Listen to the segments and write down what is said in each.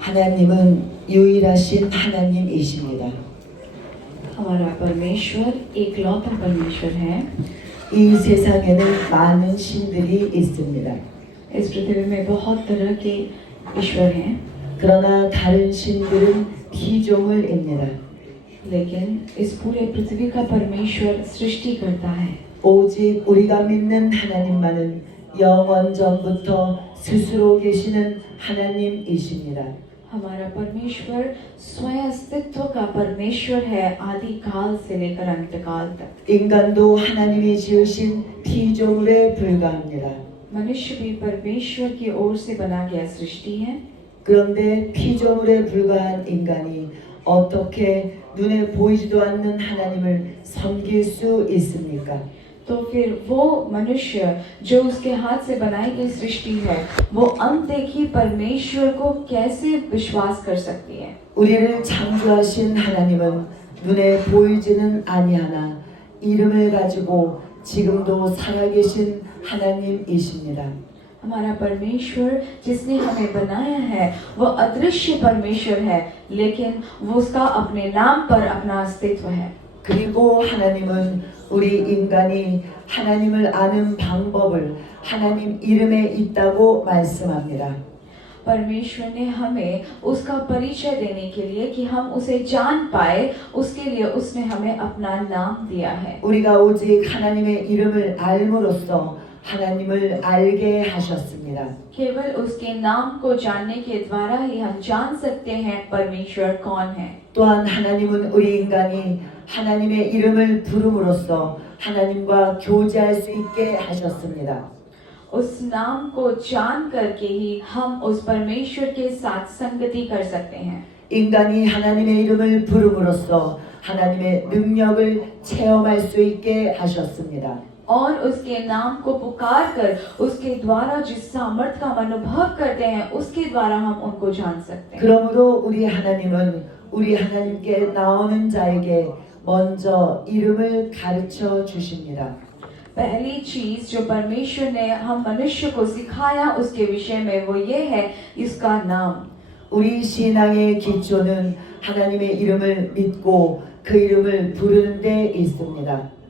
하나님은 유일하신 하나님이십니다. हमारा परमेश्वर एकलौता परमेश्वर है। 이 세상에는 많은 신들이 있습니다. इस पृथ्वी में बहुत तरह के ईश्वर हैं, 그러나 다른 신들은 피조물입니다. लेकिन इस पूरे पृथ्वी का परमेश्वर सृष्टि करता है। 오직 우리가 믿는 하나님만은 영원 전부터 스스로 계시는 하나님이십니다. हमारा परमेश्वर स्वयं अस्तित्व का परमेश्वर है, आदि काल से लेकर अंत काल तक। 인간도 하나님이 지으신 피조물에 불과합니다. मनुष्य भी परमेश्वर की ओर से बना गया सृष्टि है। 그런데 피조물에 불과한 인간이 어떻게 눈에 보이지도 않는 하나님을 섬길 수 있습니까? तो फिर वो मनुष्य जो उसके हाथ से बनाई गई सृष्टि है, वो अनदेखी परमेश्वर को कैसे विश्वास कर सकती है? 우리를 창조하신 하나님은 눈에 보이지는 아니하나 이름을 가지고 지금도 살아계신 하나님이십니다. हमारा परमेश्वर जिसने हमें बनाया है वो अदृश्य परमेश्वर है, लेकिन वो उसका अपने नाम पर अपना अस्तित्व है। 그리고 하나님은 우리 인간이 하나님을 아는 방법을 하나님 이름에 있다고 말씀합니다. परमेश्वर ने हमें उसका परिचय देने के लिए कि हम उसे जान पाए, उसके लिए उसने हमें अपना नाम दिया है। 우리가 오직 하나님의 이름을 알므로써 하나님을 알게 하셨습니다. केवल उसके नाम को जानने के द्वारा ही हम जान सकते हैं परमेश्वर कौन है। 또한 하나님은 우리 인간이 하나님의 이름을 부름으로써 하나님과 교제할 수 있게 하셨습니다. उस नाम को जान करके ही हम उस परमेश्वर के साथ संगति कर सकते हैं। 인간이 하나님의 이름을 부름으로써 하나님의 능력을 체험할 수 있게 하셨습니다. और उसके नाम को पुकार कर उसके द्वारा जिस सामर्थ का हम अनुभव करते हैं, उसके द्वारा हम उनको जान सकते हैं। 그러므로 우리 하나님은 우리 하나님께 나오는 자에게 먼저 이름을 가르쳐 주십니다. पहली चीज जो परमेश्वर ने हम मनुष्य को सिखाया उसके विषय में वो ये है इसका नाम। 우리 신앙의 기초는 하나님의 이름을 믿고 그 이름을 부르는 데 있습니다.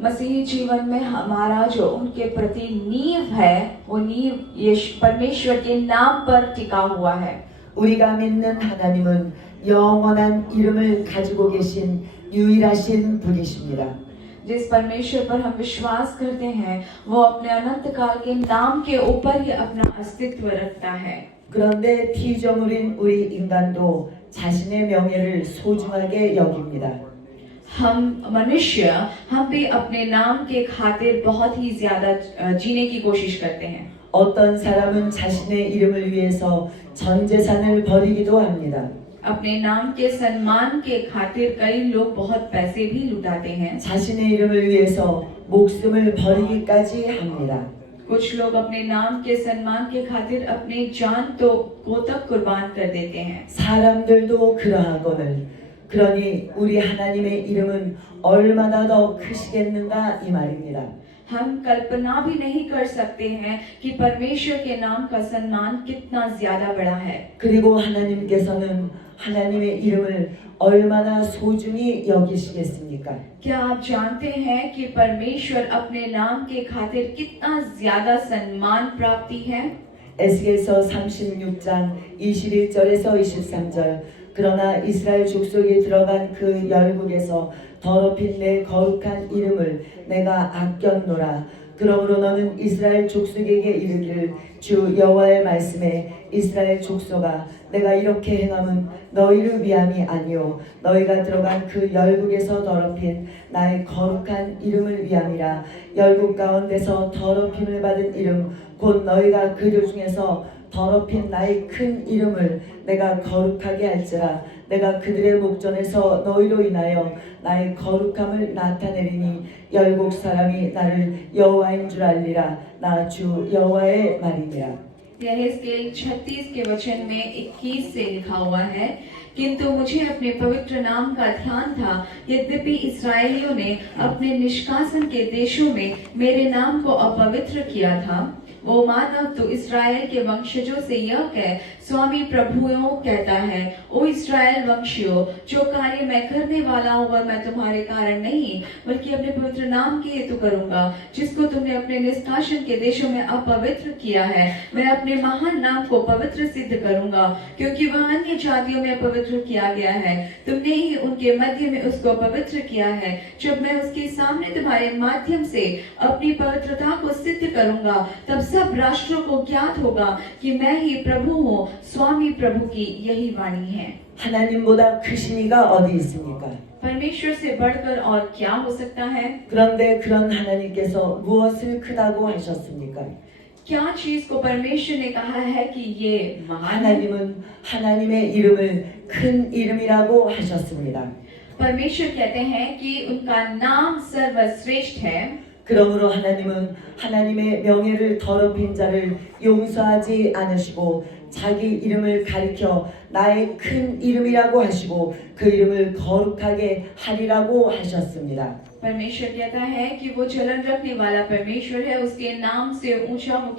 मसीही जीवन में हमारा जो उनके प्रति नींव है, वो नींव परमेश्वर के नाम पर टिका हुआ है। 우리가 믿는 하나님은 영원한 이름을 가지고 계신 유일하신 분이십니다. जिस परमेश्वर पर हम विश्वास करते हैं, वो अपने अनंत काल के नाम के ऊपर ही अपना अस्तित्व रखता है। 그런데 피조물인 우리 인간도 자신의 명예를 소중하게 여깁니다. हम मनुष्य हम भी अपने नाम के खातिर बहुत ही ज्यादा जीने की कोशिश करते हैं। 어떤 사람은 자신의 이름을 위해서 전 재산을 버리기도 합니다. अपने नाम के सम्मान के खातिर कई लोग बहुत पैसे भी लुटाते हैं। 자신의 이름을 위해서 목숨을 버리기까지 합니다. कुछ लोग अपने नाम के सम्मान के खातिर अपनी जान को तक कुर्बान कर देते हैं। 사람들도 그러하거늘 그러니 우리 하나님의 이름은 얼마나 더 크시겠는가 이 말입니다. हम कल्पना भी नहीं कर सकते हैं कि परमेश्वर के नाम का सम्मान कितना ज्यादा बड़ा है। 그리고 하나님께서는 하나님의 이름을 얼마나 소중히 여기시겠습니까? क्या आप जानते हैं कि परमेश्वर अपने नाम के खातिर कितना ज्यादा सम्मान प्राप्ति है? 에스겔서 36장 21절에서 23절 그러나 이스라엘 족속에 들어간 그 열국에서 더럽힌 내 거룩한 이름을 내가 아꼈노라. 그러므로 너는 이스라엘 족속에게 이르기를 주 여호와의 말씀에 이스라엘 족속아 내가 이렇게 행함은 너희를 위함이 아니요 너희가 들어간 그 열국에서 더럽힌 나의 거룩한 이름을 위함이라. 열국 가운데서 더럽힘을 받은 이름 곧 너희가 그들 중에서 더럽힌 나의 큰 이름을 내가 거룩하게 할지라. 내가 그들의 목전에서 너희로 인하여 나의 거룩함을 나타내리니 열국 사람이 나를 여호와인 줄 알리라. 나 주 여호와의 말이니라. यहेजकेल 36 के वचन में 21 से लिखा हुआ है, किंतु मुझे अपने पवित्र नाम का ध्यान था। यद्यपि इस्राएलियों ने अपने निष्कासन के देशों में मेरे नाम को अपवित्र किया था, वो मानव तो इस्राएल के वंशजों से यह कह, स्वामी प्रभुओं कहता है, ओ इस्राएल वंशियों, जो कार्य मैं करने वाला हूँ वह मैं तुम्हारे कारण नहीं बल्कि अपने पवित्र नाम के हेतु करूंगा, जिसको तुमने अपने निष्कासन के देशों में अपवित्र किया है। मैं अपने महान नाम को पवित्र सिद्ध करूंगा, क्योंकि वह अन्य जातियों में पवित्र किया गया है। तुमने ही उनके मध्य में उसको पवित्र किया है। जब मैं उसके सामने तुम्हारे माध्यम से अपनी पवित्रता को सिद्ध करूंगा, तब सब राष्ट्रों को ज्ञात होगा कि मैं ही प्रभु हूँ। स्वामी प्रभु की यही वाणी है। 하나님보다 크신 이가 어디 있습니까? परमेश्वर से बढ़कर और क्या हो सकता है? 그런데 그런 하나님께서 무엇을 크다고 하셨습니까? क्या चीज को परमेश्वर ने कहा है कि ये महान है? 하나님은 하나님의 이름을 큰 이름이라고 하셨습니다. परमेश्वर कहते हैं कि उनका नाम सर्वश्रेष्ठ है। 그러므로 하나님은 하나님의 명예를 더럽힌 자를 용서하지 않으시고 자기 이름을 가리켜 나의 큰 이름이라고 하시고 그 이름을 거룩하게 하리라고 하셨습니다. परमेश्वर कहता है कि वो जलन रखने वाला परमेश्वर है, उसके नाम से ऊंचा वो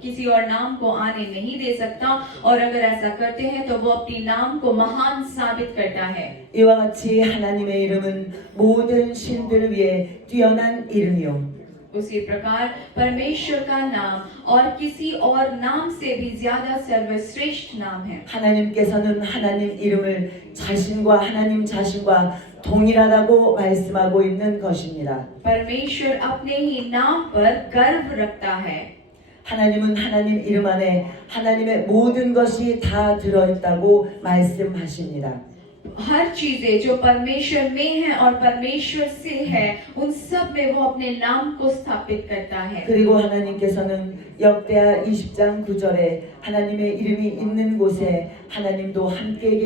किसी और नाम को आने नहीं दे सकता, और अगर ऐसा करते हैं तो वो अपनी नाम को महान साबित करता है। 이와 같이 하나님의 이름은 모든 신들을 위해 뛰어난 이름이요 उसी प्रकार परमेश्वर का नाम और किसी और नाम से भी ज्यादा सर्वश्रेष्ठ नाम है। 하나님께서는 하나님 이름을 자신과 하나님 자신과 동일하다고 말씀하고 있는 것입니다. परमेश्वर अपने ही नाम पर गर्व रखता है। 하나님은 하나님 이름 안에 하나님의 모든 것이 다 들어있다고 말씀하십니다. हर चीजें जो परमेश्वर में है और परमेश्वर से है, उन सब में वो अपने नाम को स्थापित करता है। 그리고 하나님께서는 역대하 20장 9절에 하나님의 이름이 있는 곳에 하나님도 함께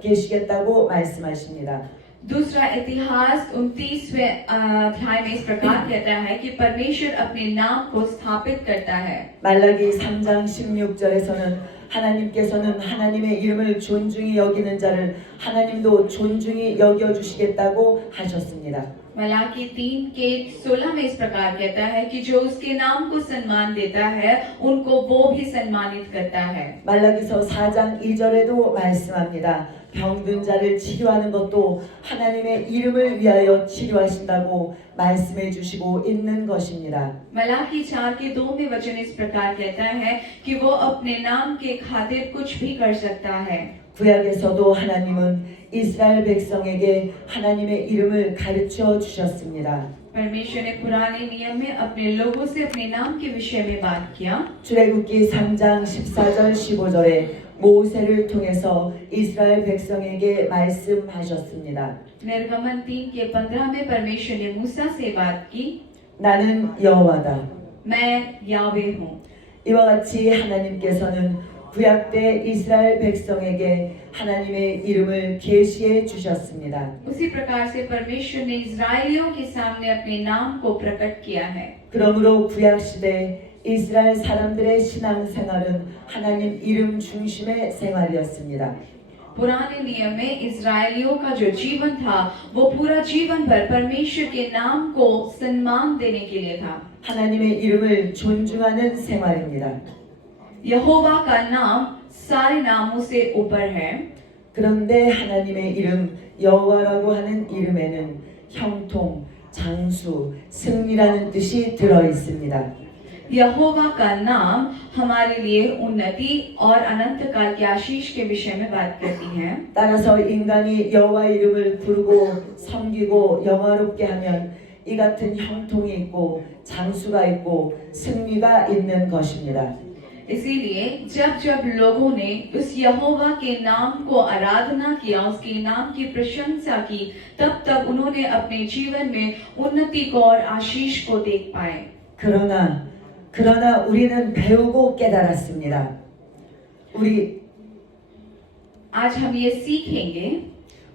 계시겠다고 말씀하십니다. दूसरा इतिहास 29वें अध्याय में इस प्रकार कहता है कि परमेश्वर अपने नाम को स्थापित करता है। 말라기 3장 16절에서는 하나님께서는 하나님의 이름을 존중히 여기는 자를 하나님도 존중히 여겨주시겠다고 하셨습니다. मलाकी 3 के 16 में इस प्रकार कहता है कि जो उसके नाम को सम्मान देता है उनको वो भी सम्मानित करता है। 말라기서 4장 2절에도 말씀합니다. 병든 자를 치료하는 것도 하나님의 이름을 위하여 치료하신다고 말씀해 주시고 있는 것입니다. मलाकी 4 के 2 में वचन इस प्रकार कहता है कि वो अपने नाम के खातिर कुछ भी कर सकता है। 구약에서도 하나님은 이스라엘 백성에게 하나님의 이름을 가르쳐 주셨습니다. परमेश्वर ने पुराने नियम में अपने लोगों से अपने नाम के विषय में बात किया। 출애굽기 3장 14절 15절에 모세를 통해서 이스라엘 백성에게 말씀하셨습니다. निर्गमन 3 के 15 में परमेश्वर ने मूसा से बात की, 나는 여호와다. मैं यावे हूँ। 이와 같이 하나님께서는 구약 때 이스라엘 백성에게 하나님의 이름을 계시해 주셨습니다. उसी प्रकार से परमेश्वर ने इस्राएलियों के सामने अपने नाम को प्रकट किया है। 그러므로 구약 시대 이스라엘 사람들의 신앙 생활은 하나님 이름 중심의 생활이었습니다. पुराने नियम में इस्राएलियों का जो जीवन था वो पूरा जीवन भर परमेश्वर के नाम को सम्मान देने के लिए था। 하나님의 이름을 존중하는 생활입니다. यहोवा का नाम सारे नामों से ऊपर है। 그런데 하나님의 이름 여호와라고 하는 이름에는 형통, 장수, 승리라는 뜻이 들어 있습니다. यहोवा का नाम हमारे लिए उन्नति और अनंत काल की आशीष के विषय में बात करती है। 따라서 인간이 여호와 이름을 부르고 섬기고 영화롭게 하면 이 같은 형통이 있고 장수가 있고 승리가 있는 것입니다. इसीलिए जब जब लोगों ने उस यहोवा के नाम को आराधना किया, उसके नाम की प्रशंसा की, तब तब उन्होंने अपने जीवन में उन्नति को और आशीष को देख पाए। 그러나 우리는 배우고 깨달았습니다. आज हम ये सीखेंगे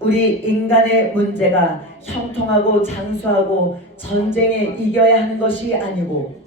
우리 인간의 문제가 형통하고 장수하고 전쟁에 이겨야 하는 것이 아니고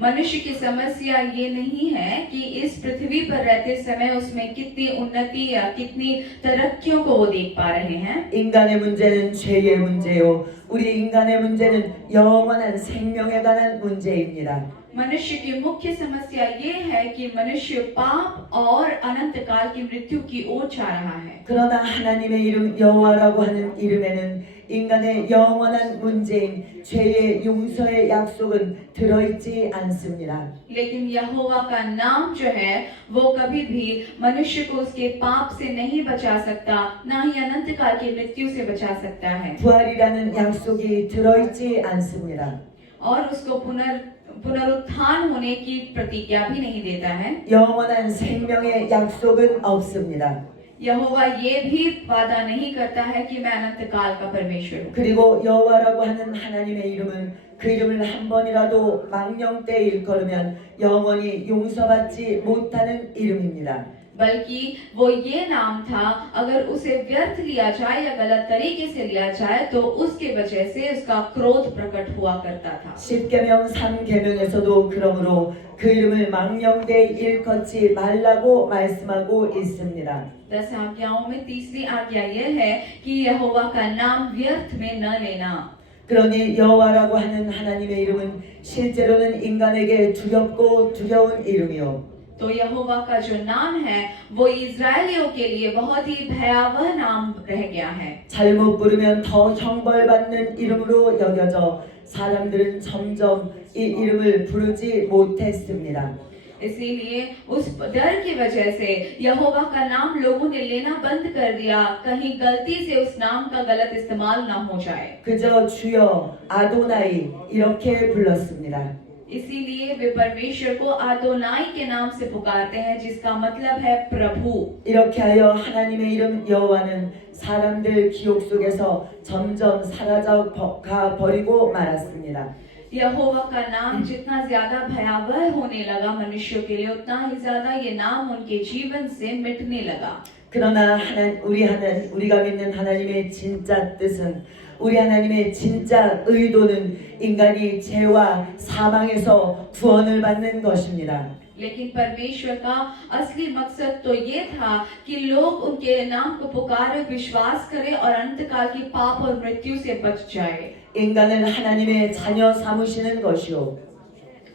मनुष्य की समस्या ये नहीं है कि इस पृथ्वी पर रहते समय उसमें कितनी उन्नति या कितनी तरक्कियों को वो देख पा रहे हैं। 인간의 문제는 죄의 문제요. 우리 인간의 문제는 영원한 생명에 관한 문제입니다. मनुष्य की मुख्य समस्या ये है कि मनुष्य पाप और अनंत काल की मृत्यु की ओर जा रहा है। 그러나 하나님의 이름 여호와라고 하는 이름에는 인간의 영원한 문제인 죄의 용서의 약속은 들어있지 않습니다. लेकिन यहोवा का नाम जो है वो कभी भी मनुष्य को उसके पाप से नहीं बचा सकता, ना ही अनंत काल की मृत्यु से बचा सकता है। 부활이라는 약속이 들어있지 않습니다. और उसको पुनरुत्थान होने की प्रतिज्ञा भी नहीं देता है। 영원한 생명의 약속은 없습니다. यहोवा ये भी वादा नहीं करता है कि मैं अनंत काल का परमेश्वर हूँ। 그리고 여호와라고 하는 하나님의 이름은 그 이름을 한 번이라도 망령되이 일컬으면 영원히 용서받지 못하는 이름입니다. बल्कि वो ये नाम था, अगर उसे व्यर्थ लिया जाए या गलत तरीके से लिया जाए तो उसके वजह से उसका क्रोध प्रकट हुआ करता था। 10계명 3계명에서도 그러므로 그 이름을 망령되이 일컫지 말라고 말씀하고 있습니다. 10 आज्ञाओं में तीसरी आज्ञा यह है कि यहोवा का नाम व्यर्थ में न लेना। 그러니 여호와라고 하는 하나님의 이름은 실제로는 인간에게 두렵고 두려운 이름이요. तो यहोवा का जो नाम है वो इजरायलियों के लिए बहुत ही भयावह नाम रह गया है। 잘못 부르면 더 형벌받는 이름으로 여겨져 사람들은 점점 이 이름을 부르지 못했습니다. इसीलिए उस डर की वजह से यहोवा का नाम लोगों ने लेना बंद कर दिया, कहीं गलती से उस नाम का गलत इस्तेमाल ना हो जाए। 그저 주여 아도나이 이렇게 불렀습니다. इसीलिए वे परमेश्वर को आदोनाई के नाम से पुकारते हैं, जिसका मतलब है प्रभु। 이렇게 하여 하나님의 이름 여호와는 사람들 기억 속에서 점점 사라져 가 버리고 말았습니다. यहोवा का नाम जितना ज्यादा भयावह होने लगा मनुष्यों के लिए, उतना ही ज्यादा ये नाम उनके जीवन से मिटने लगा। 그러나 우리가 믿는 하나님의 진짜 뜻은, 우리 하나님의 진짜 의도는 인간이 죄와 사망에서 구원을 받는 것입니다. लेकिन परमेश्वर का असली मकसद तो ये था कि लोग उनके नाम को पुकारे, विश्वास करें और अंत काल की पाप और मृत्यु से बच जाए। 인간을 하나님의 자녀 삼으시는 것이요.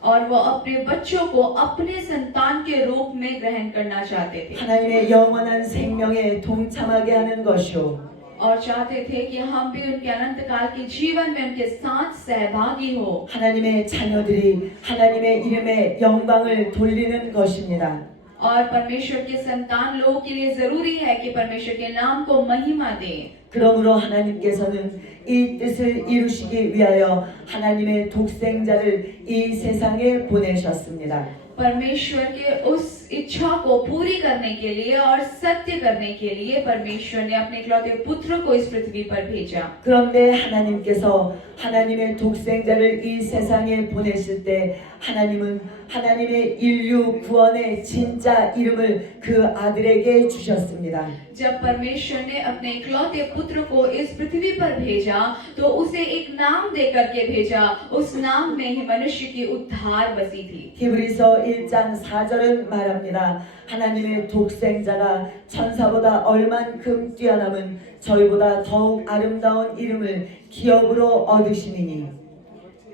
और वो अपने बच्चों को अपने संतान के रूप में ग्रहण करना चाहते थे। 하나님의 영원한 생명에 동참하게 하는 것이요. और चाहते थे कि हम भी उनके अनंत काल के जीवन में उनके साथ सहभागी हो। 하나님의 자녀들이 하나님의 이름에 영광을 돌리는 것입니다. और परमेश्वर के संतान लोगों के लिए जरूरी है कि परमेश्वर के नाम को महिमा दें। 그러므로 하나님께서는 이 뜻을 이루시기 위하여 하나님의 독생자를 이 세상에 보내셨습니다. परमेश्वर के उस इच्छा को पूरी करने के लिए और सत्य करने के लिए परमेश्वर ने अपने इकलौते पुत्र को इस पृथ्वी पर भेजा। 그런데 하나님께서 하나님의 독생자를 이 세상에 보내실 때 하나님은 하나님의 인류 구원의 진짜 이름을 그 아들에게 주셨습니다. जब परमेश्वर ने अपने इकलौते पुत्र को इस पृथ्वी पर भेजा तो उसे एक नाम देकर के भेजा। उस नाम में ही मनुष्य की उद्धार बसी थी। 히브리서 1장 4절은 말합니다. 하나님의 독생자가 천사보다 얼만큼 뛰어남은 저희보다 더욱 아름다운 이름을 기업으로 얻으시니니.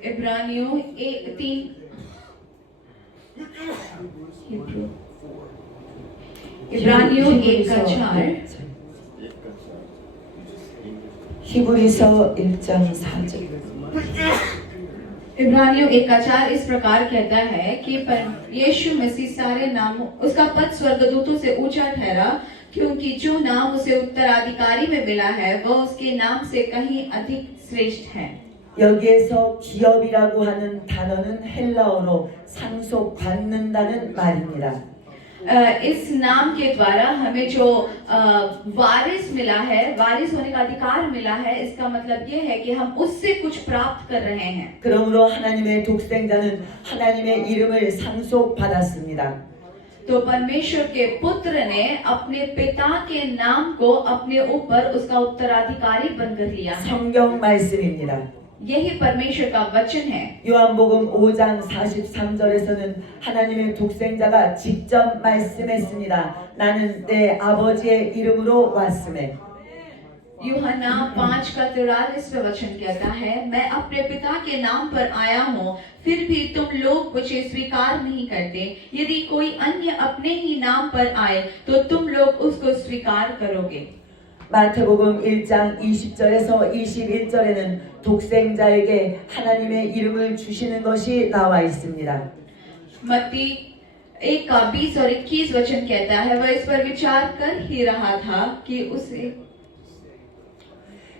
इब्रानियों 3 इब्रानियों 1:4 히브리서 1장 4절. इब्रानियों 1:4 इस प्रकार कहता है कि यीशु मसीह सारे नामों उसका पद स्वर्गदूतों से ऊंचा ठहरा, क्योंकि जो नाम उसे उत्तराधिकारी में मिला है वह उसके नाम से कहीं अधिक श्रेष्ठ है। 여기에서 기업이라고 하는 단어는 헬라어로 상속받는다는 말입니다. इस नाम के द्वारा हमें जो वारिस मिला है, वारिस होने का अधिकार मिला है, इसका मतलब ये है कि हम उससे कुछ प्राप्त कर रहे हैं। 그러므로 하나님의 독생자는 하나님의 이름을 상속받았습니다. तो परमेश्वर के पुत्र ने अपने पिता के नाम को अपने ऊपर उसका उत्तराधिकारी बनकर लिया है। 성경 말씀입니다. यही परमेश्वर का वचन है। 요한복음 5장 43절에서는 하나님의 독생자가 직접 말씀했습니다. 나는 내 아버지의 이름으로 왔음에. यूहन्ना 5 का 43वां वचन कहता है, मैं अपने पिता के नाम पर आया हूँ, फिर भी तुम लोग मुझे स्वीकार नहीं करते। यदि कोई अन्य अपने ही नाम पर आए तो तुम लोग उसको स्वीकार करोगे। 마태복음 1장 20절에서 21절에는 독생자에게 하나님의 이름을 주시는 것이 나와 있습니다. मत्ती 1 का 20 और 21 वचन कहता है, वह इस पर विचार कर ही रहा था कि उसे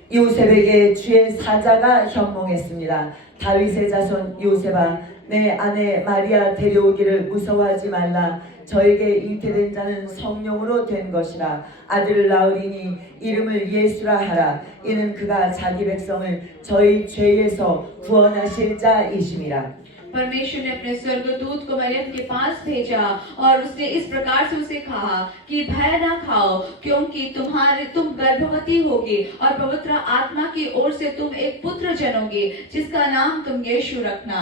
요셉에게 주의 사자가 현몽했습니다. 다윗의 자손 요셉아, 내 아내 마리아 데려오기를 무서워하지 말라. 저에게 잉태된 자는 성령으로 된 것이라. 아들을 낳으리니 이름을 예수라 하라. 이는 그가 자기 백성을 저희 죄에서 구원하실 자이심이라. परमेश्वर ने अपने स्वर्गदूत को मरियम के पास भेजा और उसने इस प्रकार से उसे कहा कि भय ना खाओ, क्योंकि तुम गर्भवती होगी और पवित्र आत्मा की ओर से तुम एक पुत्र जनोगे, जिसका नाम तुम यीशु रखना।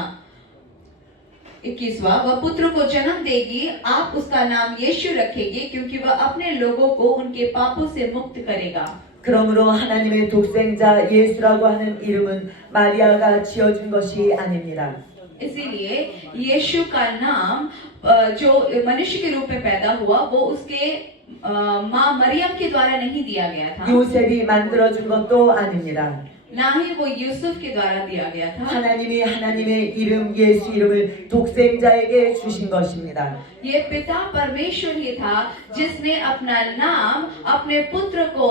21वां, वह पुत्र को जन्म देगी, आप उसका नाम यीशु रखेंगे, क्योंकि वह अपने लोगों को उनके पापों से मुक्त करेगा। 그러므로 하나님의 독생자 예수라고 하는 이름은 마리아가 지어준 것이 아닙니다. इसीलिए यीशु का नाम जो मनुष्य के रूप में पैदा हुआ वो उसके माँ मरियम के द्वारा नहीं दिया गया था, 요셉이 만들어준 것도 아닙니다. ना ही वो यूसुफ के द्वारा दिया गया था। 하나님이 하나님의 이름 예수 이름을 독생자에게 주신 것입니다. ये पिता परमेश्वर ही था जिसने अपना नाम अपने पुत्र को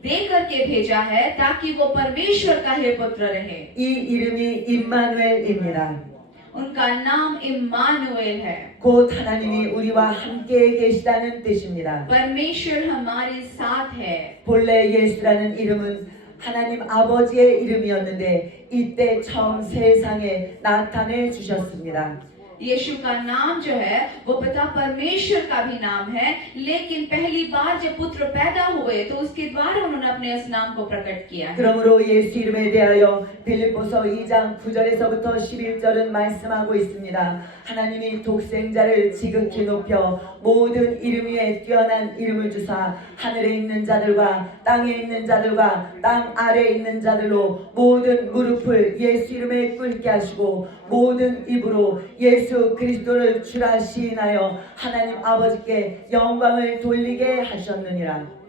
दे करके भेजा है, ताकि वो परमेश्वर का ही पुत्र रहे। 이 이름이 임마누엘입니다. उनका नाम इम्मानुएल है। 곧 하나님이 우리와 함께 계시다는 뜻입니다. परमेश्वर हमारे साथ है। 본래 예수라는 이름은 하나님 아버지의 이름이었는데 이때 처음 세상에 나타내 주셨습니다. यीशु का नाम जो है वो पिता परमेश्वर का भी नाम है, लेकिन पहली बार जब पुत्र पैदा हुए तो उसके द्वारा उन्होंने अपने उस नाम को प्रकट किया है। 그러므로 예수 이름에 대하여 빌립보서 2장 9절에서부터 11절은 말씀하고 있습니다. 하나님이 독생자를 지극히 높여 모든 이름 위에 뛰어난 이름을 주사 하늘에 있는 자들과 땅에 있는 자들과 땅 아래에 있는 자들로 모든 무릎을 예수 이름에 꿇게 하시고 모든 입으로 예수 그리스도를 주라 시인하여 하나님 아버지께 영광을 돌리게 하셨느니라.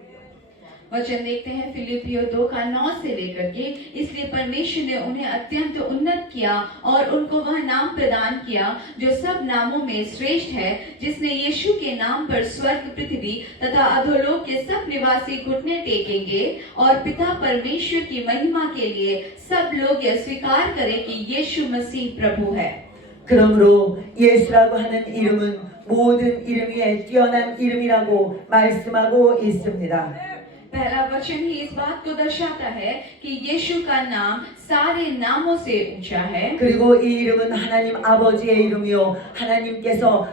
वचन देखते हैं फिलिपियों 2 का 9 से लेकर के, इसलिए परमेश्वर ने उन्हें अत्यंत उन्नत किया और उनको वह नाम प्रदान किया जो सब नामों में श्रेष्ठ है, जिसने यीशु के नाम पर स्वर्ग पृथ्वी तथा अधोलोक के सब निवासी घुटने टेकेंगे और पिता परमेश्वर की महिमा के लिए सब लोग यह स्वीकार करें कि यीशु मसीह प्रभु है। 그러므로 예수라고 하는 이름은 모든 이름 위에 뛰어난 이름이라고 말씀하고 있습니다. पहला वचन ही इस बात को दर्शाता है कि यीशु का नाम सारे नामों से ऊंचा है। 그리고 이 이름은 하나님 아버지의 이름이요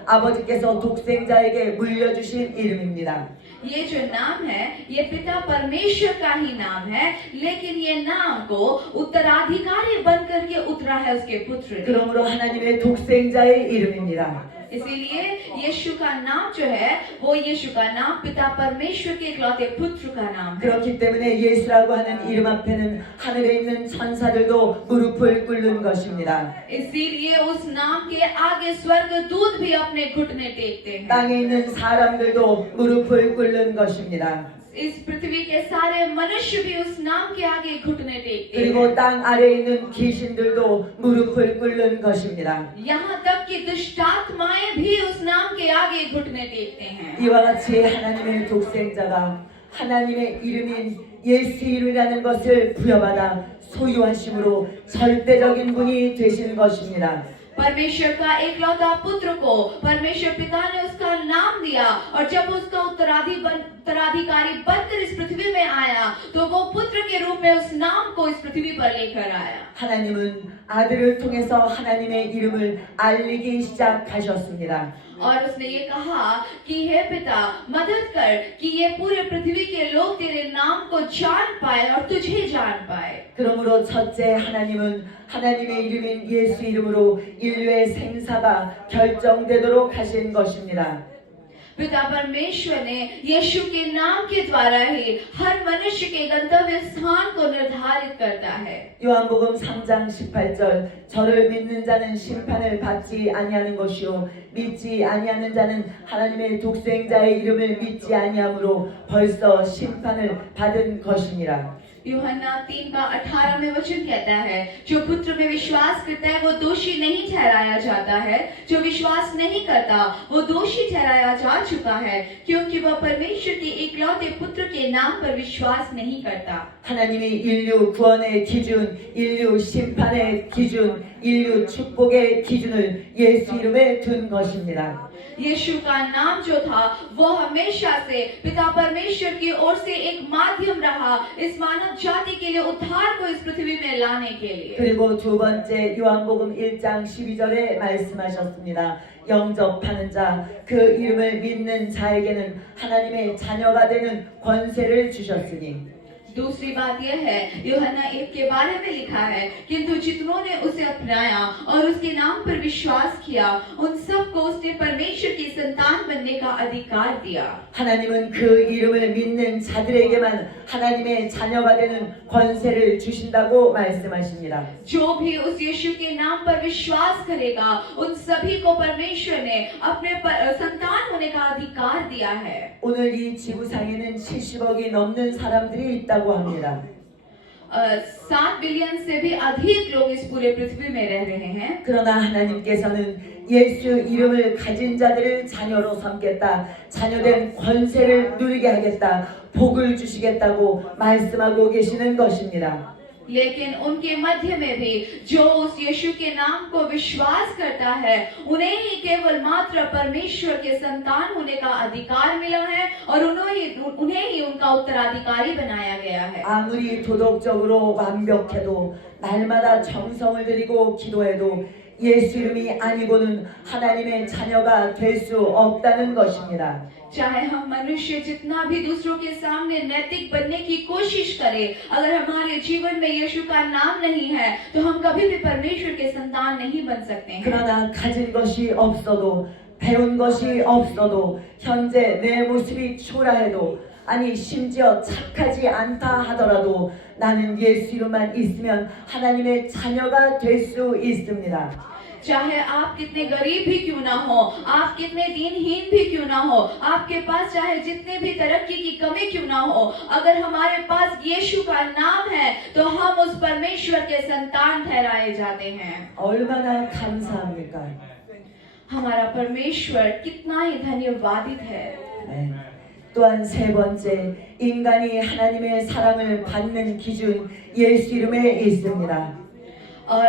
아버지께서 독생자에게 물려주신 이름입니다. ये जो नाम है ये पिता परमेश्वर का ही नाम है, लेकिन ये नाम को उत्तराधिकारी बनकर के उतरा है उसके पुत्र ने। 그러므로 하나님의 독생자의 이름입니다. इसीलिए यीशु का नाम जो है वो यीशु का नाम पिता परमेश्वर के इकलौते पुत्र का नाम है। 그렇기 때문에 예수라고 하는 이름 앞에는 하늘에 있는 천사들도 무릎을 꿇는 것입니다. इसीलिए उस नाम के आगे स्वर्गदूत भी अपने घुटने टेकते हैं। 땅에 있는 사람들도 무릎을 꿇는 것입니다. इस पृथ्वी के सारे मनुष्य भी उस नाम के आगे घुटने टेकते हैं। 그리고 땅 아래에 있는 귀신들도 무릎을 꿇는 것입니다. यहाँ तक कि दुष्ट आत्माएं भी उस नाम के आगे घुटने टेकते हैं। 이와 같이 하나님의 독생자가 하나님의 이름인 예수 이름이라는 것을 부여받아 소유하심으로 절대적인 분이 되신 것입니다. परमेश्वर का एकलौता पुत्र को परमेश्वर पिता ने उसका नाम दिया और जब उसका उत्तराधिकारी बनकर इस पृथ्वी में आया तो वो पुत्र के रूप में उस नाम को इस पृथ्वी पर लेकर आया। 하나님은 아들을 통해서 하나님의 이름을 알리기 시작하셨습니다. और उसने ये कहा कि हे पिता मदद कर कि ये पूरे पृथ्वी के लोग तेरे नाम को जान पाए और तुझे जान पाए। 그러므로 첫째 하나님은 하나님의 이름인 예수 이름으로 인류의 생사가 결정되도록 하신 것입니다. पिता परमेश्वर ने यीशु के नाम के द्वारा ही हर मनुष्य के गंतव्य स्थान को निर्धारित करता है। 요한복음 3장 18절 저를 믿는 자는 심판을 받지 아니하는 것이요 믿지 아니하는 자는 하나님의 독생자의 이름을 믿지 아니함으로 벌써 심판을 받은 것이니라. यूहन्ना 3 का 18 में वचन कहता है, जो पुत्र में विश्वास करता है वो दोषी नहीं ठहराया जाता है, जो विश्वास नहीं करता वो दोषी ठहराया जा चुका है, क्योंकि वह परमेश्वर के इकलौते पुत्र के नाम पर विश्वास नहीं करता। 하나님이 인류 구원의 기준, 인류 심판의 기준, 인류 축복의 기준을 예수 이름에 둔 것입니다. यीशु का नाम जो था वो हमेशा से पिता परमेश्वर की ओर से एक माध्यम रहा इस मानव जाति के लिए उद्धार को इस पृथ्वी में लाने के लिए। 그리고 두 번째 요한복음 1장 12절에 말씀하셨습니다. 영접하는 자, 그 이름을 믿는 자에게는 하나님의 자녀가 되는 권세를 주셨으니. दूसरी बात यह है, यूहन्ना 1 के बारे में लिखा है, किंतु जितनों ने उसे अपनाया और उसके नाम पर विश्वास किया उन सबको उसने परमेश्वर की संतान बनने का अधिकार दिया। 하나님은 그 이름을 믿는 자들에게만 하나님의 자녀가 되는 권세를 주신다고 말씀하십니다. जो भी उस यीशु के नाम पर विश्वास करेगा उन सभी को परमेश्वर ने अपने संतान होने का अधिकार दिया है। 오늘 이 지구상에는 70억이 넘는 사람들이 있다고 합니다. 7 बिलियन से भी अधिक लोग इस पूरे पृथ्वी में रह रहे हैं। 그러나 하나님께서는 예수 이름을 가진 자들을 자녀로 삼겠다, 자녀된 권세를 누리게 하겠다, 복을 주시겠다고 말씀하고 계시는 것입니다. लेकिन उनके मध्य में भी जो उस यीशु के नाम को विश्वास करता है उन्हें ही केवल मात्र परमेश्वर के संतान होने का अधिकार मिला है और उन्हें ही उनका उत्तराधिकारी बनाया गया है। 아무리 도덕적으로 완벽해도 날마다 정성을 들이고 기도해도 예수 이름이 아니고는 하나님의 자녀가 될 수 없다는 것입니다. चाहे हम मनुष्य जितना भी दूसरों के सामने नैतिक बनने की कोशिश करें, अगर हमारे जीवन में यीशु का नाम नहीं है तो हम कभी भी परमेश्वर के संतान नहीं बन सकते हैं। 그러나 가진 것이 없어도 배운 것이 없어도 현재 내 모습이 초라해도 아니 심지어 착하지 않다 하더라도 나는 예수 이름만 있으면 하나님의 자녀가 될 수 있습니다. चाहे आप कितने गरीब भी क्यों ना हो, आप कितने दीनहीन भी क्यों ना हो, आपके पास चाहे जितने भी तरक्की की कमी क्यों ना हो, अगर हमारे पास यीशु का नाम है तो हम उस परमेश्वर के संतान ठहराए जाते हैं। 얼마나 감사합니까? हमारा परमेश्वर कितना ही धन्यवादित है। 네. 또한 세 번째, 인간이 하나님의 사랑을 받는 기준 예수 이름에 있습니다. और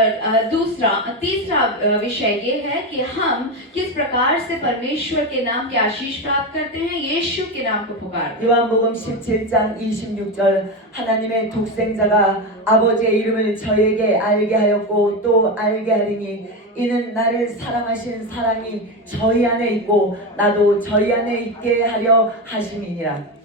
तीसरा विषय ये है कि हम किस प्रकार से परमेश्वर के नाम की आशीष प्राप्त करते हैं, यीशु के नाम को पुकारते हैं। 요한복음 17장 26절 하나님의 독생자가 아버지의 이름을 저에게 알게 하였고 또 알게 하리니 이는 나를 사랑하신 사랑이 저희 안에 있고 나도 저희 안에 있게 하려 하심이니라.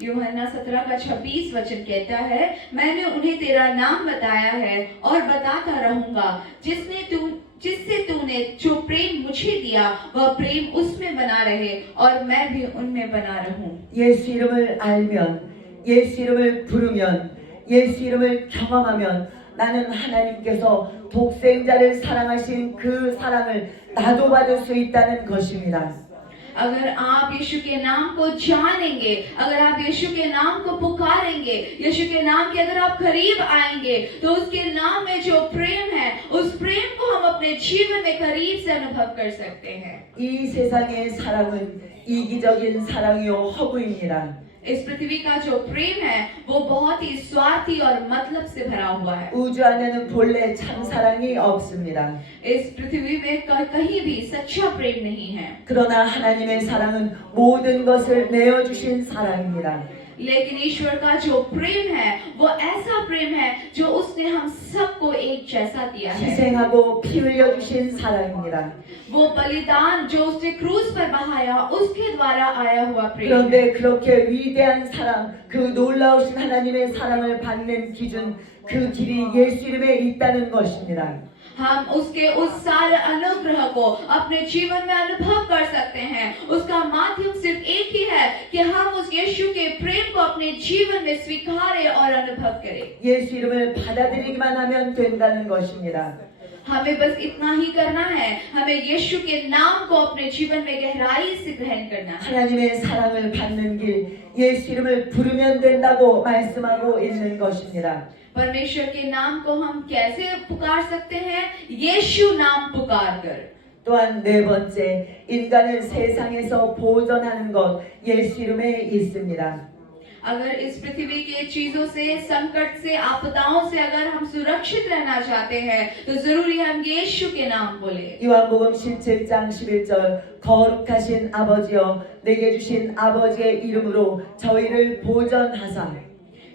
यूहन्ना 17 का 26 वचन कहता है, मैंने उन्हें तेरा नाम बताया है और बताता रहूंगा, जिससे तूने जो प्रेम मुझे दिया वह प्रेम उसमें बना रहे और मैं भी उनमें बना रहूं। 예수 이름을 알면, 예수 이름을 부르면, 예수 이름을 경험하면 나는 하나님께서 독생자를 사랑하신 그 사랑을 나도 받을 수 있다는 것입니다. अगर आप यीशु के नाम को जानेंगे, अगर आप यीशु के नाम को पुकारेंगे, यीशु के नाम के अगर आप करीब आएंगे तो उसके नाम में जो प्रेम है उस प्रेम को हम अपने जीवन में करीब से अनुभव कर सकते हैं। 이 세상의 사랑은 이기적인 사랑이요 허구입니다. इस पृथ्वी का जो प्रेम है वो बहुत ही स्वार्थी और मतलब से भरा हुआ है। 우주 안에는 본래 참 사랑이 없습니다. इस पृथ्वी में कहीं भी सच्चा प्रेम नहीं है। 그러나 하나님의 사랑은 모든 것을 내어주신 사랑입니다. लेकिन ईश्वर का जो प्रेम है वो ऐसा प्रेम है जो उसने हम सबको एक जैसा दिया है। 희생하고 피 흘려 주신 사랑입니다. वो बलिदान जो उसने क्रूस पर बहाया उसके द्वारा आया हुआ प्रेम। 그런데 그렇게 위대한 사랑, 그 놀라우신 하나님의 사랑을 받는 기준, 그 길이 예수 이름에 있다는 것입니다. हम उसके उस सारे अनुग्रह को अपने जीवन में अनुभव कर सकते हैं। उसका मार्ग यीशु के प्रेम को अपने जीवन में स्वीकारे और अनुभव करे। 예수 이름을 받아들이기만 하면 된다는 것입니다. हमें बस इतना ही करना है, हमें यीशु के नाम को अपने जीवन में गहराई से ग्रहण करना है। 하나님의 사랑을 받는 길, 예수 이름을 부르면 된다고 말씀하고 있는 것입니다. परमेश्वर के नाम को हम कैसे पुकार सकते हैं? यीशु नाम पुकार कर। 또한 네 번째, 인간을 세상에서 보존하는 것, 예수 이름에 있습니다. अगर इस पृथ्वी के चीजों से, संकट से, आपदाओं से अगर हम सुरक्षित रहना चाहते हैं तो जरूरी हम यीशु के नाम बोले। 요한복음 17장 11절 거룩하신 아버지여 내게 주신 아버지의 이름으로 저희를 보존하사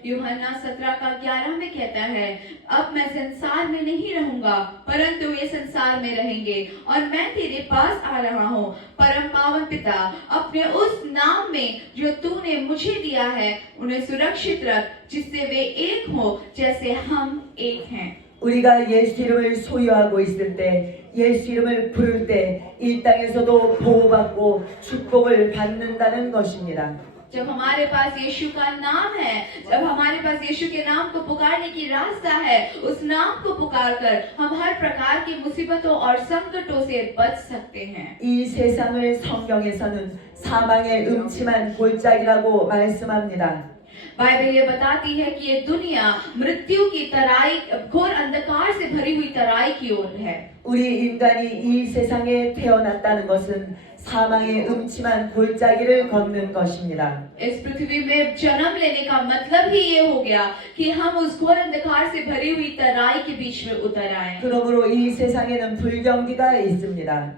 यूहन्ना 17 का 11 में कहता है, अब मैं संसार में नहीं रहूंगा परंतु ये संसार में रहेंगे और मैं तेरे पास आ रहा हूँ। परम पावन पिता, अपने उस नाम में जो तूने मुझे दिया है उन्हें सुरक्षित रख, जिससे वे एक हो जैसे हम एक हैं। 우리가 예수 이름을 소유하고 있을 때, 예수 이름을 부를 때 이 땅에서도 보호받고 축복을 받는다는 것입니다. जब हमारे पास यीशु का नाम है, जब हमारे पास यीशु के नाम को पुकारने की रास्ता है, उस नाम को पुकारकर हम हर प्रकार की मुसीबतों और संकटों से बच सकते हैं। 이 세상을 성경에서는 사망의 음침한 골짜기라고 말씀합니다. बाइबल ये बताती है कि ये दुनिया मृत्यु की तराई, घोर अंधकार से भरी हुई तराई की ओर है। 우리 인간이 이 세상에 태어났다는 것은 사망의 음침한 골짜기를 걷는 것입니다. इस पृथ्वी में जन्म लेने का मतलब ही ये हो गया कि हम उस घोर अंधकार से भरी हुई तराई के बीच में उतर आए। 그러므로 이 세상에는 불경기가 있습니다.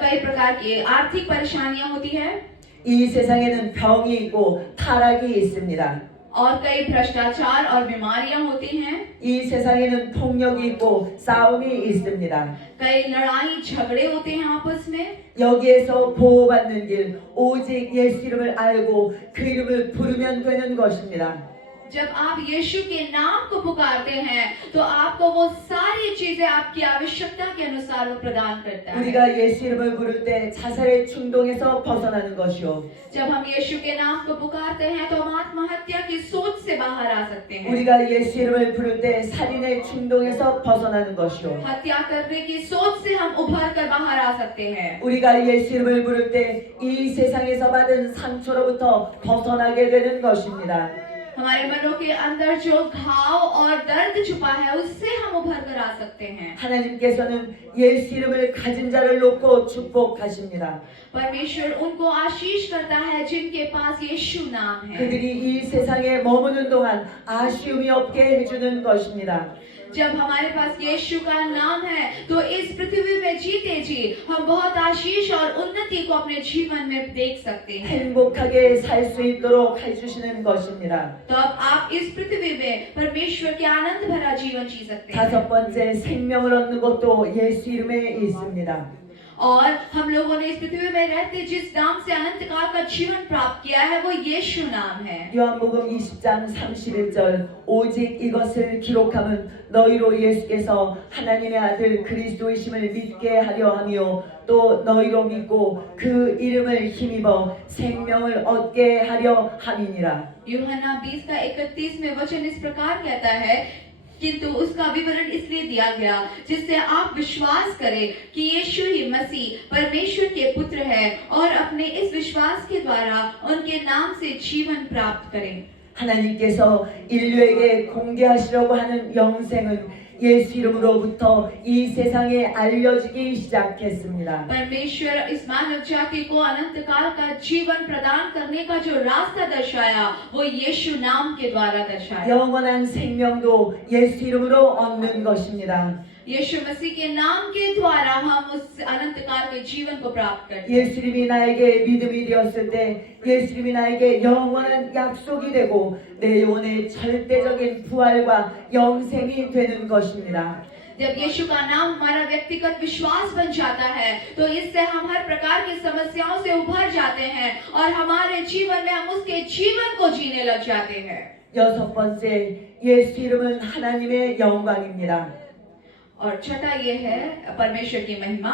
कई प्रकार की आर्थिक परेशानियां होती है 이 세상에는 병이 있고 타락이 있습니다. और कई भ्रष्टाचार और बीमारियां होती हैं। 이 세상에는 폭력이 있고 싸움이 있습니다. कई लड़ाई झगड़े होते हैं आपस में। 여기에서 보호받는 길, 오직 예수 이름을 알고 그 이름을 부르면 되는 것입니다. जब आप यीशु के नाम को पुकारते हैं तो आपको वो सारी चीजें आपकी आवश्यकता के अनुसार वो प्रदान करता है। 우리가 예수 이름을 부를 때 자살의 충동에서 벗어나는 것이요. जब हम यीशु के नाम को पुकारते हैं तो हम आत्महत्या की सोच से बाहर आ सकते हैं। 우리가 예수 이름을 부를 때 살인의 충동에서 벗어나는 것이요. हत्या करने की सोच से हम उभर कर बाहर आ सकते हैं। 우리가 예수 이름을 부를 때 이 세상에서 받은 상처로부터 벗어나게 되는 것입니다. हमारे मनों के अंदर जो घाव और दर्द छुपा है उससे हम उभर कर आ सकते हैं। 하나님께서는 예수 이름을 가진 자를 놓고 축복하십니다. परमेश्वर उनको आशीष करता है जिनके पास यीशु नाम है। 그들이 이 세상에 머무는 동안 아쉬움이 없게 해주는 것입니다. जब हमारे पास यीशु का नाम है तो इस पृथ्वी में जीते जी हम बहुत आशीष और उन्नति को अपने जीवन में देख सकते हैं। 행복하게 살 수 있도록 해주시는 것입니다. तो अब आप इस पृथ्वी में परमेश्वर के आनंद भरा जीवन जी सकते हैं। 다섯 번째, 생명을 얻는 것도 예수 이름에 있습니다. और हम लोगों ने इस पृथ्वी में रहते जिस नाम से अनंत काल का जीवन प्राप्त किया है वो यीशु नाम है। 요한복음 20장 31절 오직 이것을 기록함은 너희로 예수께서 하나님의 아들 그리스도이심을 믿게 하려 하며 또 너희로 믿고 그 이름을 힘입어 생명을 얻게 하려 함이니라. यूहन्ना 20 का 31 में वचन इस प्रकार कहता है, किंतु उसका विवरण इसलिए दिया गया जिससे आप विश्वास करें कि यीशु ही मसीह परमेश्वर के पुत्र है और अपने इस विश्वास के द्वारा उनके नाम से जीवन प्राप्त करें। 하나님께서 인류에게 공개하시려고 하는 영생은 예수 이름으로부터 이 세상에 알려지기 시작했습니다. परमेश्वर इस मानव जाति को अनंत काल का जीवन प्रदान करने का जो रास्ता दर्शाया वो यीशु नाम के द्वारा दर्शाया। 영원한 생명도 예수 이름으로 얻는 것입니다. यीशु मसीह के नाम के द्वारा हम उस अनंत काल के जीवन को प्राप्त करते हैं। 예수님이 나에게 믿음이 되었을 때 예수님이 나에게 영원한 약속이 되고 내 영혼의 절대적인 부활과 영생이 되는 것입니다. जब यीशु का नाम हमारा व्यक्तिगत विश्वास बन जाता है तो इससे हम हर प्रकार की समस्याओं से उभर जाते हैं और हमारे जीवन में हम उसके जीवन को जीने लग जाते हैं। 여섯 번째, 예수 이름은 하나님의 영광입니다. और छठा ये है परमेश्वर की महिमा।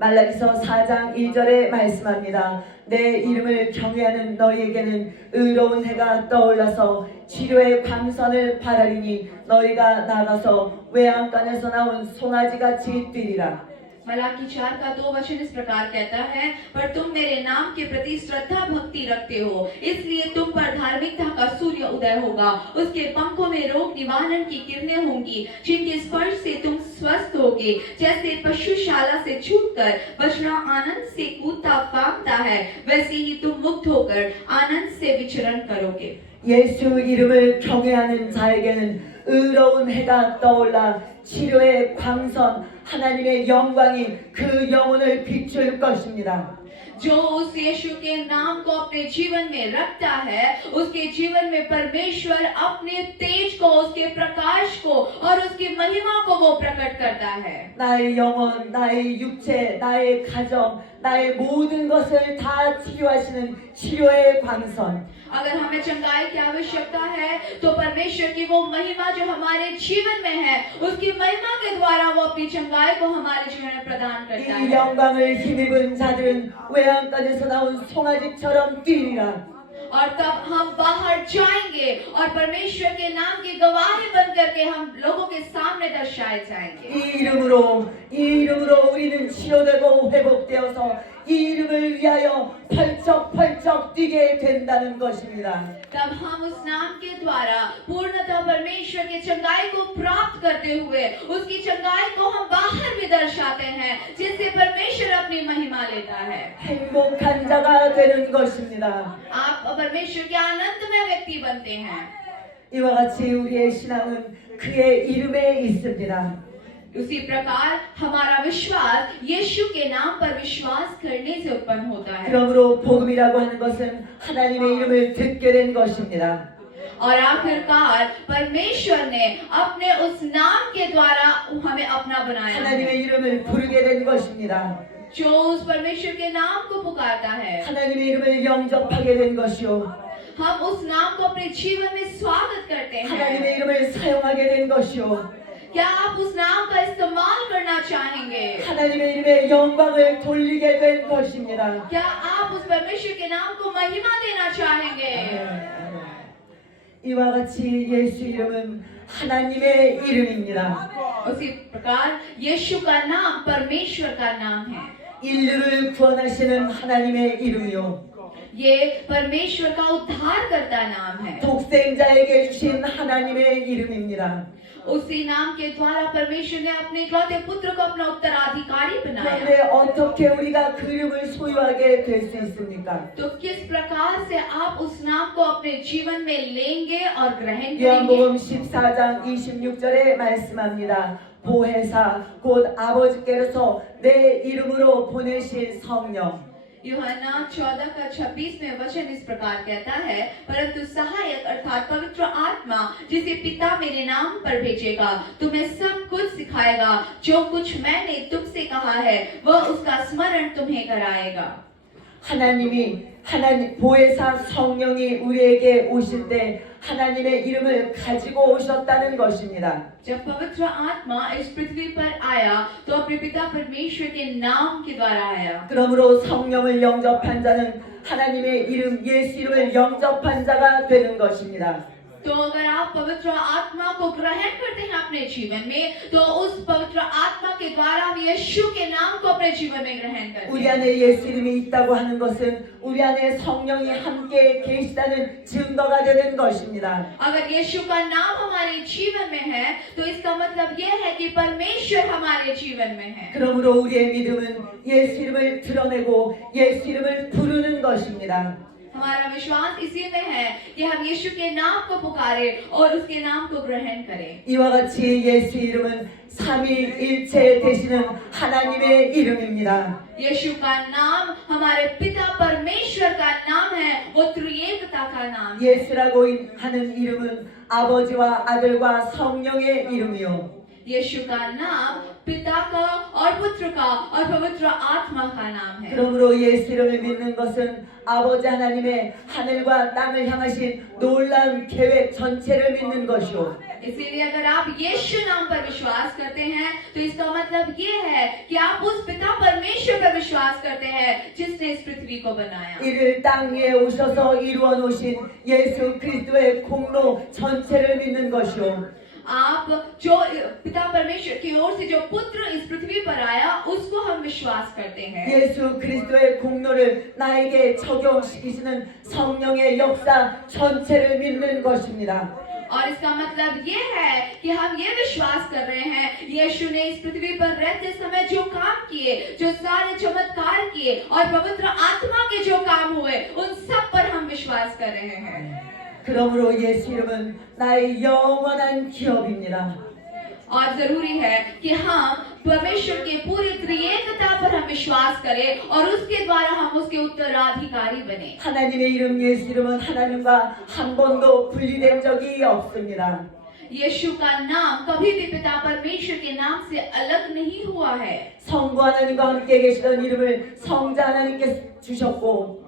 말라기서 4장 1절에 말씀합니다. 내 이름을 경외하는 너희에게는 의로운 해가 떠올라서 치료의 광선을 바라리니 너희가 나가서 외양간에서 나온 송아지같이 뛰리라. मलाकी 4 का 2 वचन इस प्रकार कहता है, पर तुम मेरे नाम के प्रति श्रद्धा भक्ति रखते हो, इसलिए तुम पर धार्मिकता का सूर्य उदय होगा। उसके पंखों में रोग निवारण की किरणें होंगी, जिनके स्पर्श से तुम स्वस्थ होगे। जैसे पशुशाला से छूटकर बछड़ा आनंद से कूदता फांकता है, वैसे ही तुम मुक्त होकर आनंद से विचरण करोगे। 예수 이름을 경외하는 자에게는 의로운 해가 떠올라 치료의 광선 하나님의 영광이 그 영혼을 비출 것입니다. जो उस यीशु के नाम को अपने जीवन में रखता है, उसके जीवन में परमेश्वर अपने तेज को, उसके प्रकाश को और उसकी महिमा को वो प्रकट करता है। 나의 영혼, 나의 육체, 나의 가정, 나의 모든 것을 다 치유하시는 치료의 광선. अगर हमें चंगाई की आवश्यकता है तो परमेश्वर की वो महिमा जो हमारे जीवन में है, उसकी महिमा के द्वारा वो अपनी चंगाई को हमारे जीवन में प्रदान करता 이 है। 영광을 힘입은 자들은 외양간에서 나온 송아지처럼 뛰리라. और तब हम बाहर जाएंगे और परमेश्वर के नाम की गवाही बन करके हम लोगों के सामने दर्शाए जाएंगे। 이 이름으로 우리는 치료되고 회복되어서 이 이름을 위하여 펄쩍펄쩍 뛰게 된다는 것입니다. तब हम उस नाम के द्वारा पूर्णतः परमेश्वर के चंगाई को प्राप्त करते हुए उसकी चंगाई को हम बाहर भी दर्शाते हैं, जिससे परमेश्वर अपनी महिमा लेता है। 행복한 자가 되는 것입니다. आप परमेश्वर के आनंदमय व्यक्ति बनते हैं। 이와 같이 우리의 신앙은 그의 이름에 있습니다. उसी प्रकार हमारा विश्वास यीशु के नाम पर विश्वास करने से उत्पन्न होता है। 그러므로 복음이라고 하는 것은 하나님의 이름을 듣게 된 것입니다. और आखिरकार परमेश्वर ने अपने उस नाम के द्वारा हमें अपना बनाया है, 하나님의 이름을 부르게 된 것입니다. जो उस परमेश्वर के नाम को पुकारता है। 하나님의 이름을 영접하게 된 것이요. हम उस नाम को अपने जीवन में स्वागत करते हैं। 하나님의 이름을 사용하게 된 것이요. क्या आप उस नाम का इस्तेमाल करना चाहेंगे? 하나님의 이름에 영광을 돌리게 된 것입니다. क्या आप उस परमेश्वर के नाम को महिमा देना चाहेंगे? 이와 같이 예수 이름은 하나님의 이름입니다. उसी प्रकार यीशु का नाम परमेश्वर का नाम है। 인류를 구원하시는 하나님의 이름이요. ये परमेश्वर का उद्धार करता नाम है। 독생자에게 주신 하나님의 이름입니다. उसी नाम के द्वारा परमेश्वर ने अपने इकलौते पुत्र को अपना उत्तराधिकारी बनाया। 그런데 어떻게 우리가 그 이름을 소유하게 될 수 있습니까? तो किस प्रकार से आप उस नाम को अपने जीवन में लेंगे और ग्रहण करेंगे? 요한복음 14장 26절에 말씀합니다. 보혜사 곧 아버지께로서 내 이름으로 보내신 성령. यूहन्ना 14 का 26 में वचन इस प्रकार कहता है, परंतु सहायक अर्थात पवित्र आत्मा जिसे पिता मेरे नाम पर भेजेगा, तुम्हें सब कुछ सिखाएगा, जो कुछ मैंने तुमसे कहा है वह उसका स्मरण तुम्हें कराएगा। 하나님 보혜사 성령이 우리에게 오실 때 하나님의 이름을 가지고 오셨다는 것입니다. जब पवित्र आत्मा इस पृथ्वी पर आया तो अपने पिता परमेश्वर के नाम के द्वारा आया। 그러므로 성령을 영접한 자는 하나님의 이름 예수 이름을 영접한 자가 되는 것입니다. तो अगर आप पवित्र आत्मा को ग्रहण करते हैं अपने जीवन में, तो उस पवित्र आत्मा के द्वारा हम यीशु के नाम को अपने जीवन में ग्रहण करते 우리 हैं। 안에 예수 이름이 있다고 하는 것은 우리 안에 성령이 함께 계시다는 증거가 되는 것입니다. अगर यीशु का नाम हमारे जीवन में है तो इसका मतलब यह है कि परमेश्वर हमारे जीवन में है। 그러므로 우리의 믿음은 예수 이름을 드러내고 예수 이름을 부르는 것입니다. हमारा विश्वास इसी में है कि हम यीशु के नाम को पुकारें और उसके नाम को ग्रहण करें। 이와 같이 예수 이름은 삼위일체 되시는 하나님의 이름입니다. यीशु का नाम हमारे पिता परमेश्वर का नाम है, वो त्रिएकता का नाम है। 예수라고 하는 이름은 아버지와 아들과 성령의 이름이요. यीशु का नाम पिता का और पुत्र का और पवित्र आत्मा का नाम है। 그러므로 예수 이름을 믿는 것은 아버지 하나님의 하늘과 땅을 향하신 놀라운 계획 전체를 믿는 것이요. इसीलिए अगर आप यीशु नाम पर विश्वास करते हैं तो इसका मतलब ये है कि आप उस पिता परमेश्वर पर विश्वास करते हैं जिसने इस पृथ्वी को बनाया। 이를 땅 위에 오셔서 이루어 놓으신 예수 그리스도의 공로 전체를 믿는 것이요. आप जो पिता परमेश्वर की ओर से जो पुत्र इस पृथ्वी पर आया उसको हम विश्वास करते हैं। 예수 그리스도의 공로를 나에게 적용시키시는 성령의 역사 전체를 믿는 것입니다. और इसका मतलब ये है कि हम ये विश्वास कर रहे हैं यीशु ने इस पृथ्वी पर रहते समय जो काम किए, जो सारे चमत्कार किए और पवित्र आत्मा के जो काम हुए उन सब पर हम विश्वास कर रहे हैं। 그러므로 예수 이름은 나의 영원한 기업입니다. और जरूरी है कि हम परमेश्वर के पूरी त्रिएकता पर हम विश्वास करें और उसके द्वारा हम उसके उत्तराधिकारी बने। 하나님의 이름 예수 이름은 하나님과 한 번도 분리된 적이 없습니다. यीशु का नाम कभी भी पिता परमेश्वर के नाम से अलग नहीं हुआ है। 성부 하나님과 함께 계시던 이름을 성자 하나님께 주셨고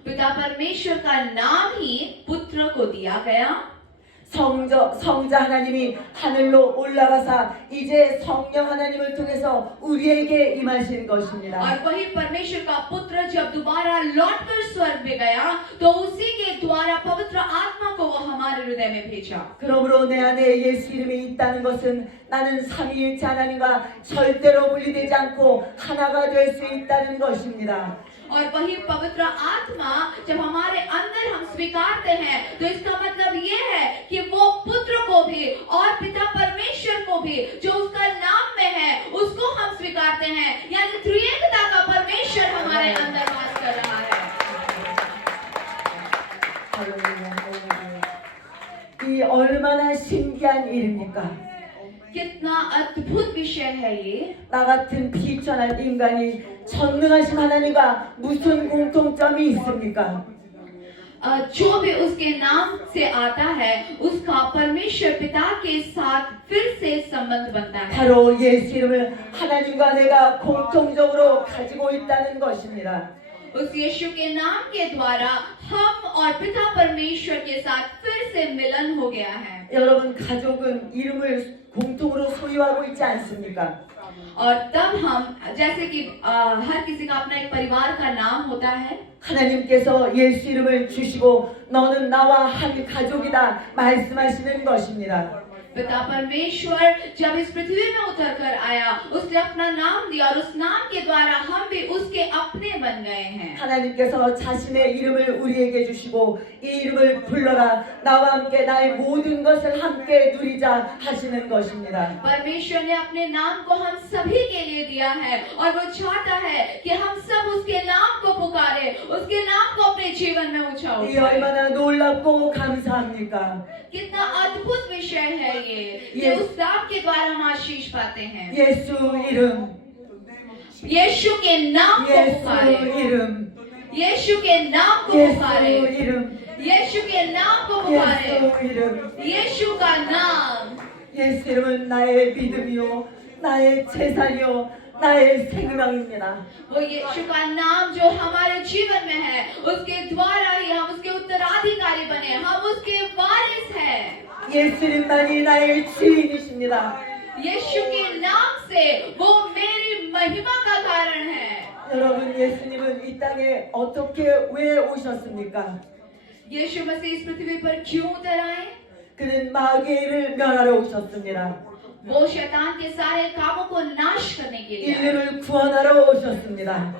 पिता परमेश्वर का नाम ही पुत्र को दिया गया। 성자 하나님이 하늘로 올라가사 이제 성령 하나님을 통해서 우리에게 임하신 것입니다. और वही परमेश्वर का पुत्र जब दोबारा लौटकर स्वर्ग में गया तो उसी के द्वारा पवित्र आत्मा को वो हमारे हृदय में भेजा। 그러므로 내 안에 예수 이름이 있다는 것은 나는 삼위일체 하나님과 절대로 분리되지 않고 하나가 될 수 있다는 것입니다. और वही पवित्र आत्मा जब हमारे अंदर हम स्वीकारते हैं तो इसका मतलब ये है कि वो पुत्र को भी और पिता परमेश्वर को भी जो उसका नाम में है उसको हम स्वीकारते हैं, यानी त्रिएकता का परमेश्वर हमारे अंदर वास कर रहा है। 이 얼마나 신기한 일입니까? कितना अद्भुत विषय है ये। 나 같은 비천한 인간이 전능하신 하나님과 무슨 공통점이 있습니까? जो भी उसके नाम से आता है उसका परमेश्वर पिता के साथ फिर से संबंध बनता है। 바로 예수 이름을 하나님과 내가 공통적으로 가지고 있다는 것입니다. उस यीशु के नाम के द्वारा हम और पिता परमेश्वर के साथ फिर से मिलन हो गया है। 여러분 가족은 이름을 공통으로 소유하고 있지 않습니까? और तब हम जैसे कि हर किसी का अपना एक परिवार का नाम होता है। 하나님께서 예수 이름을 주시고 너는 나와 한 가족이다 말씀하시는 것입니다. पिता परमेश्वर जब इस पृथ्वी में उतर कर आया उसने अपना नाम दिया और उस नाम के द्वारा हम भी उसके अपने बन गए हैं। 하나님께서 자신의 이름을 우리에게 주시고 이 이름을 불러라 나와 함께 나의 모든 것을 함께 누리자 하시는 것입니다. परमेश्वर ने अपने नाम को हम सभी के लिए दिया है और वो चाहता है कि हम सब उसके नाम को पुकारे, उसके नाम को अपने जीवन में 이 उठाओ। 얼마나 놀랍고 감사합니까? कितना अद्भुत विषय है ये उस नाम के द्वारा हम आशीष पाते हैं। 예수 이름, यीशु के नाम को 예수 पुकारे, 이름, यीशु के नाम को 예수 पुकारे, 이름, यीशु के नाम को पुकारे, 예수 이름. यीशु का नाम। 예수 이름은 나의 믿음이요, 나의 제사요, 나의 생명입니다. वो यीशु का नाम जो हमारे जीवन में है उसके द्वारा ही हम उसके उत्तराधिकारी बने, हम उसके वारिस हैं। 예수님만이 나의 주인이십니다. यीशु के नाम से वो मेरी महिमा का कारण है। 여러분, 예수님은 이 땅에 어떻게 왜 오셨습니까? यीशु मसीह इस पृथ्वी पर क्यों उतर आए? 그는 마귀를 멸하러 오셨습니다. वो शैतान के सारे कामों को नाश करने के लिए आए। 인류를 구원하러 오셨습니다.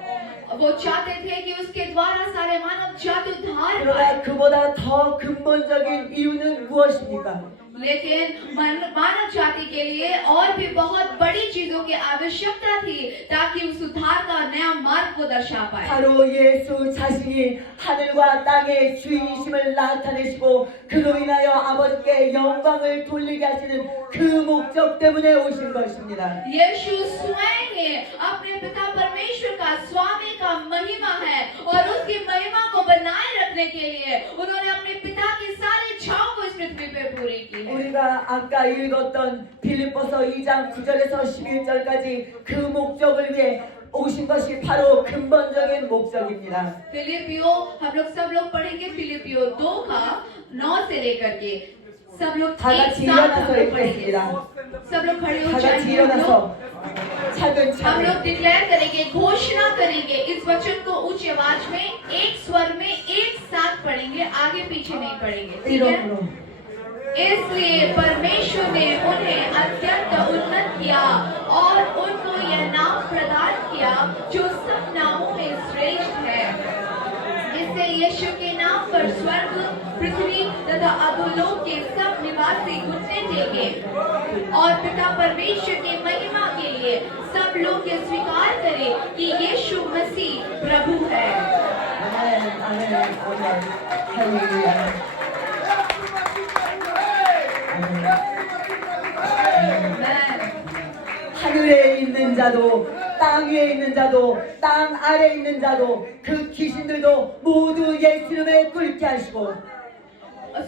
वो चाहते थे कि उसके द्वारा सारे मानव जाति उद्धार पाए। 그러나 그보다 더 근본적인 이유는 무엇입니까? लेकिन मानव जाति के लिए और भी बहुत बड़ी चीजों की आवश्यकता थी ताकि उस उद्धार का नया मार्ग को दर्शा पाए। 바로 예수 자신이 하늘과 땅의 주인이심을 나타내시고 그로 인하여 아버지께 영광을 돌리게 하시는 그 목적 때문에 오신 것입니다. यीशु स्वयं ही अपने पिता परमेश्वर का स्वामी का महिमा है और उसकी महिमा को बनाए रखने के लिए उन्होंने अपने पिता की सारी इच्छाओं को इस पृथ्वी पे पूरी की है। 우리 우리가 아까 읽었던 빌립보서 2장 9절에서 11절까지 그 목적을 위해 오신 것이 바로 근본적인 목적입니다. फिलिपियो हम लोग सब लोग पढ़ेंगे फिलिपियो 2 का 9 से लेकर के सब लोग 다 एक 같이 साथ 일어나서 हम लोग पढ़ेंगे 읽겠습니다. सब लोग खड़े हो 다 같이 जाएंगे हम 일어나서 लोग 차근차근 डिक्लेयर करेंगे घोषणा करेंगे इस वचन को ऊंची आवाज में एक स्वर में एक साथ पढ़ेंगे आगे पीछे नहीं पढ़ेंगे ठीक है 이름으로 इसलिए परमेश्वर ने उन्हें अत्यंत उन्नत किया और उनको यह नाम प्रदान किया जो सब नामों में श्रेष्ठ है इससे यीशु के नाम पर स्वर्ग पृथ्वी तथा अधोलोक के सब निवासी घुटने टेके और पिता परमेश्वर की महिमा के लिए सब लोग ये स्वीकार करें कि यीशु मसीह प्रभु है 아멘 아멘 아멘 할렐루야 하늘에 있는 자도 땅 위에 있는 자도 땅 아래에 있는 자도 그 귀신들도 모두 예수님을 꿇게 하시고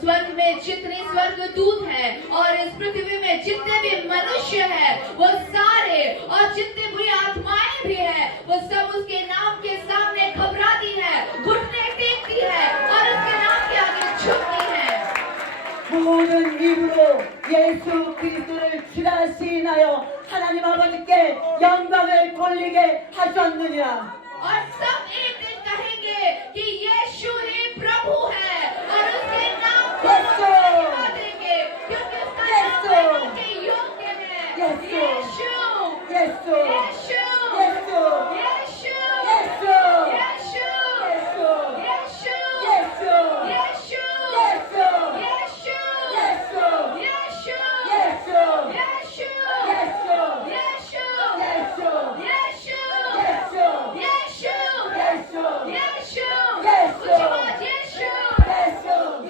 स्वर्ग में जितने स्वर्ग दूत हैं और इस पृथ्वी में जितने भी मनुष्य हैं वो सारे और जितने बुरी आत्माएं भी हैं वो सब उसके नाम के सामने घबराती है घुटने टेकती है और उसके नाम के आगे झुकती है 모든 입으로 예수 그리스도를 주라 시인하여 하나님 아버지께 영광을 돌리게 하셨느니라. और सब एक दिन कहेंगे कि यीशु ही प्रभु है और उसके नाम को यीशु। महिमा देंगे क्योंकि उसका नाम यीशु। महिमा के योग्य है यीशु। यीशु 예수 यीशु